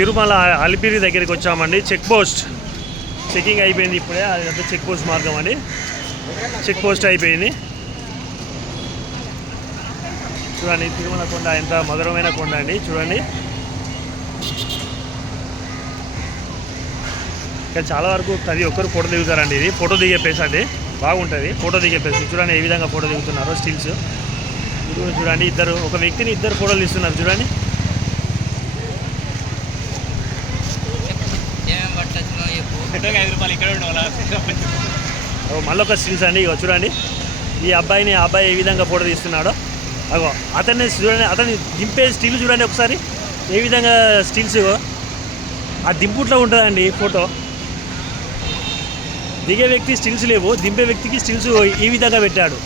తిరుమల అలిపిరి దగ్గరికి వచ్చామండి. Check post. Checking అయిపోయింది ఇప్పుడే. అదంతా చెక్ పోస్ట్ మార్గం అండి చెక్ పోస్ట్ అయిపోయింది. చూడండి తిరుమల కొండ ఎంత మధురమైన కొండ అండి. చూడండి. ఇక్కడ చాలా వరకు ప్రతి ఒక్కరు ఫోటో దిగుతారండి ఇది. ఫోటో దిగే ప్లేస్ అండి. బాగుంటుంది. ఫోటో దిగే ప్లేస్ చూడండి ఏ విధంగా ఫోటో దిగుతున్నారో స్టిల్స్ ఇది చూడండి ఇద్దరు ఒక వ్యక్తిని ఇద్దరు ఫోటోలు తీస్తున్నారు. చూడండి. మళ్ళొక స్టిల్స్ అండి ఇగో చూడండి. ఈ అబ్బాయిని ఆ అబ్బాయి ఏ విధంగా ఫోటో తీస్తున్నాడో. అగో అతన్ని చూడండి అతన్ని దింపే స్టిల్ చూడండి ఒకసారి. ఏ విధంగా స్టిల్స్ ఇగో. ఆ దింపుట్లో ఉంటుందండి ఫోటో దిగే వ్యక్తి స్టిల్స్ లేవు దింపే వ్యక్తికి స్టిల్స్ ఈ విధంగా పెట్టాడు.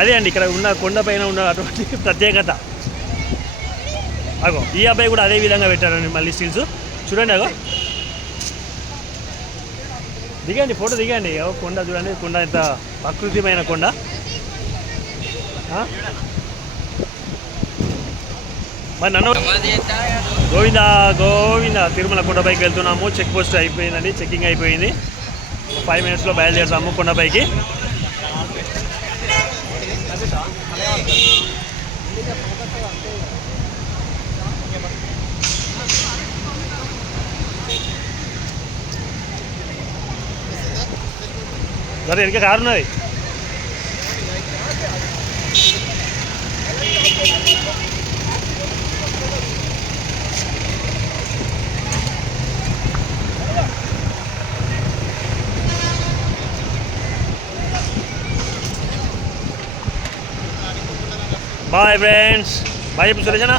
అదే అండి ఇక్కడ ఉన్న కొండ పైన ఉన్న అటువంటి ప్రత్యేకత. అగో ఈ అబ్బాయి కూడా అదే విధంగా పెట్టాడండి మళ్ళీ స్టిల్స్. చూడండి అగో. దిగండి ఫోటో దిగండి. ఓ కొండ చూడండి కొండ ఎంత ప్రకృతిమైన కొండ. మరి నన్ను గోవింద గోవింద తిరుమల కొండపైకి వెళ్తున్నాము. చెక్ పోస్ట్ అయిపోయిందండి చెకింగ్ అయిపోయింది. ఫైవ్ మినిట్స్లో బయలుదేరుతాము కొండపైకి సరే వెనక కారు ఉన్నది బాయ్ ఫ్రెండ్స్ బాయ్ చెప్పు సురేషనా